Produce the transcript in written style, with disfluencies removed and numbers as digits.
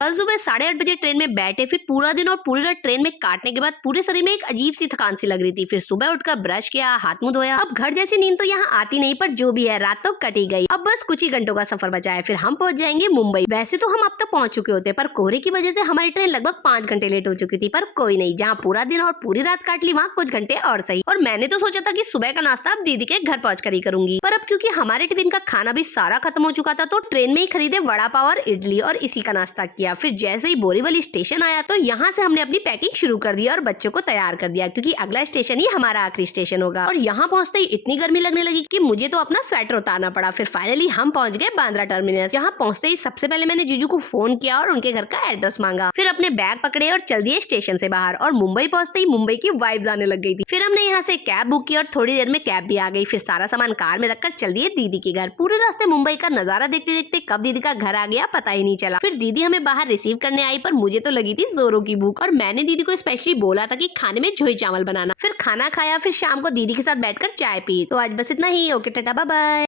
कल सुबह 8:30 बजे ट्रेन में बैठे, फिर पूरा दिन और पूरी रात ट्रेन में काटने के बाद पूरे शरीर में एक अजीब सी थकान सी लग रही थी। फिर सुबह उठकर ब्रश किया, हाथ मुंह धोया। अब घर जैसी नींद तो यहाँ आती नहीं, पर जो भी है रात तो कट ही गई। अब बस कुछ ही घंटों का सफर बचा है, फिर हम पहुंच जाएंगे मुंबई। वैसे तो हम अब तक पहुंच चुके होते, पर कोहरे की वजह से हमारी ट्रेन लगभग 5 घंटे लेट हो चुकी थी। पर कोई नहीं, जहाँ पूरा दिन और पूरी रात काट ली वहाँ कुछ घंटे और सही। और मैंने तो सोचा था कि सुबह का नाश्ता अब दीदी के घर पहुंच कर ही करूंगी, पर अब क्योंकि हमारे टिफिन का खाना भी सारा खत्म हो चुका था, तो ट्रेन में ही खरीदे वड़ा पाव और इडली और इसी का नाश्ता किया। फिर जैसे ही बोरीवली स्टेशन आया तो यहाँ से हमने अपनी पैकिंग शुरू कर दी और बच्चों को तैयार कर दिया, क्योंकि अगला स्टेशन ही हमारा आखिरी स्टेशन होगा। और यहाँ पहुँचते ही इतनी गर्मी लगने लगी कि मुझे तो अपना स्वेटर उतारना पड़ा। फिर फाइनली हम पहुँच गए बांद्रा टर्मिनस। यहाँ पहुँचते ही सबसे पहले मैंने जीजू को फोन किया और उनके घर का एड्रेस मांगा। फिर अपने बैग पकड़े और चल दिए स्टेशन से बाहर। और मुंबई पहुँचते ही मुंबई की वाइब्स आने लग गई थी। फिर हमने यहाँ से कैब बुक की और थोड़ी देर में कैब भी आ गई। फिर सारा सामान कार में रखकर चल दिए दीदी के घर। पूरे रास्ते मुंबई का नजारा देखते देखते कब दीदी का घर आ गया पता ही नहीं चला। फिर दीदी हमें बाहर रिसीव करने आई, पर मुझे तो लगी थी जोरों की भूख, और मैंने दीदी को स्पेशली बोला था कि खाने में झोई चावल बनाना। फिर खाना खाया, फिर शाम को दीदी के साथ बैठकर चाय पी। तो आज बस इतना ही। Okay, Tata, bye bye.